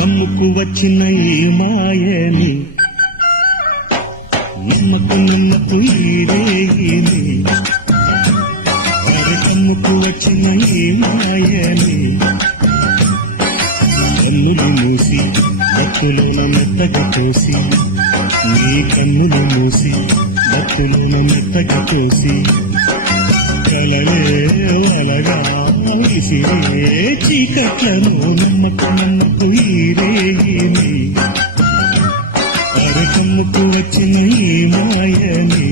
కమ్ముకు వచ్చిన ఈ మాయని నమ్మకు ఈ రేగిని కమ్ముకు వచ్చిన ఈ మాయని కన్నులు మూసి భక్తులోన మెత్తగా తోసి నీ కన్నులు మూసి భక్తులోన మెత్తగా తోసి కలలే వలగా విసిరే చీకట్లను నమ్మకు ఈ రేగిని కమ్ముకు వచ్చిన ఈ మాయని